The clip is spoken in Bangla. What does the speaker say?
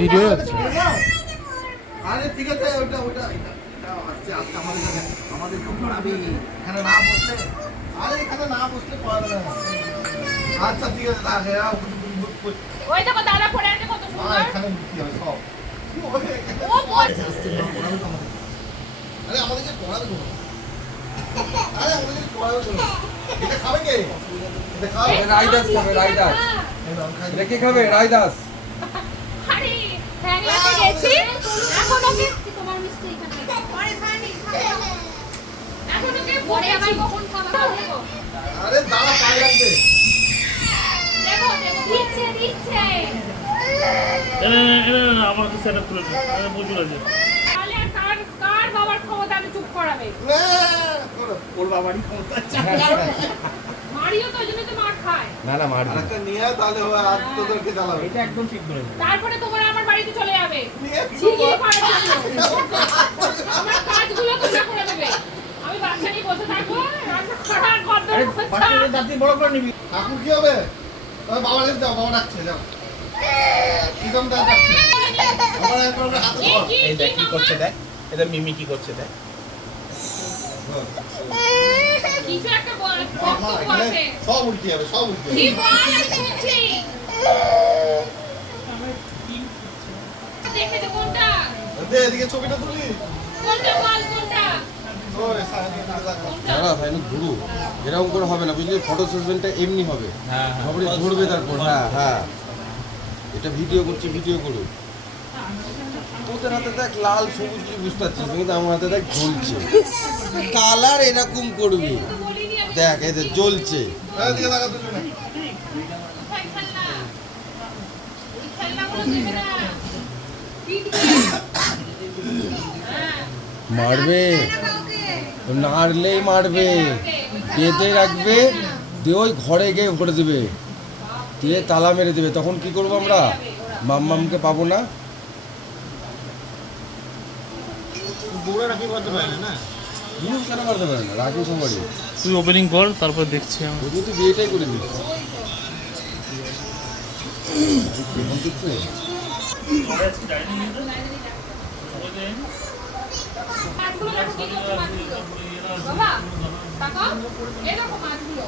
ভিডিও হচ্ছে। আরে ঠিক আছে, ওটা ওটা আচ্ছা আচ্ছা, আমাদের খুব খারাপই এখানে না বসলে, আরে এখানে না বসলে পারবে না। আচ্ছা ঠিক আছে, রাখে ওই দেখো দাদা পড়ে আছে কত সুন্দর। এখানে কি হবে সব। ও বল। আরে আমাদেরকে পড়াবে তো, আরে আমাদেরকে পড়াবে তো। এটা খাবে কে? এটা খাবে রাইদাস খাবে, রাইদাস। এটা কে খাবে? রাইদাস। আরে হ্যাংলাতে গেছি এখন ওকে তোমার মিষ্টি এখানে পরে খানি এখন ওকে পরে আবার কখন খাওয়া দেখো আরে দাঁড়া, পায়ে লাগবে। দেখো দিচ্ছে দিচ্ছে আমার তো সেটআপ করে দিই, আমি বুঝি না যে তাহলে কার কার বাবার ক্ষমতা আমি চুপ করাবে না ওর বাবারই ক্ষমতা আছে। মারিও তো জন্য তো মার খায় না না মারবি। আরেকটা নিয়ে আয়, তাহলে ও আর তোদেরকে জ্বালাবে। এটা একদম ঠিক বলেছিস। তারপরে তোমরা আমার বাড়িতে চলে যাবে নিয়ে ঝিগিয়ে পাড়ার জন্য আমার কাজগুলো তোমরা করে দেবে আমি বাচ্চা নিয়ে বসে থাকবো রান্না করা কত বাচ্চাদের দাঁতি বড় করে নিবি। কাকু কি হবে? তুমি বাবার কাছে যাও, বাবা ডাকছে, যাও। কিরকম ডাকছে? বাবার একবার হাতে ধর। এই দেখ কি করছে দেখ, এটা মিমি কি করছে দেখ। কিছু একটা বল বাবা, বক্তব্য এখানে আছে সব উল্টে যাবে, সব উল্টে কি যাবে। বল আমি শুনছি দেখে তো কোনটা দে, এদিকে ছবিটা তুলি। কোনটা বল কোনটা ওই সাইডে দিকে তাকা। দাঁড়া ভাই, ঘুরু এরকম করে হবে না, বুঝলি? ফটো সেশনটা এমনি হবে, সবাই ঘুরবে তারপর। হ্যাঁ হ্যাঁ, এটা ভিডিও করছি, ভিডিও করুক। তোদের হাতে দেখ লাল সবুজ কি বুঝতে পারছিস, কিন্তু আমার হাতে দেখ জ্বলছে কালার, এরকম করবি। বলিনি আমি দেখ এদের জ্বলছে। এদিকে তাকা দুজনে। কোথায় খেলনা ওই খেলনাগুলো দেবে না পিট হ্যাঁ মারবে, নাড়লেই মারবে, বেঁধে রাখবে, দিয়ে ওই ঘরে গিয়ে ভরে দেবে, দিয়ে তালা মেরে দেবে। তখন কি করবো আমরা? মাম্মামকে পাবো না। জিনিস কেন মারতে পারে না? রাখি সবারই। তুই ওপেনিং কর, তারপর দেখছি আমি। ওই তো বিয়েটাই করে দিস। এখন দেখছো? মাছগুলো দেখো কি করছে মাছগুলো বাবা তাকাও এই দেখো মাছগুলো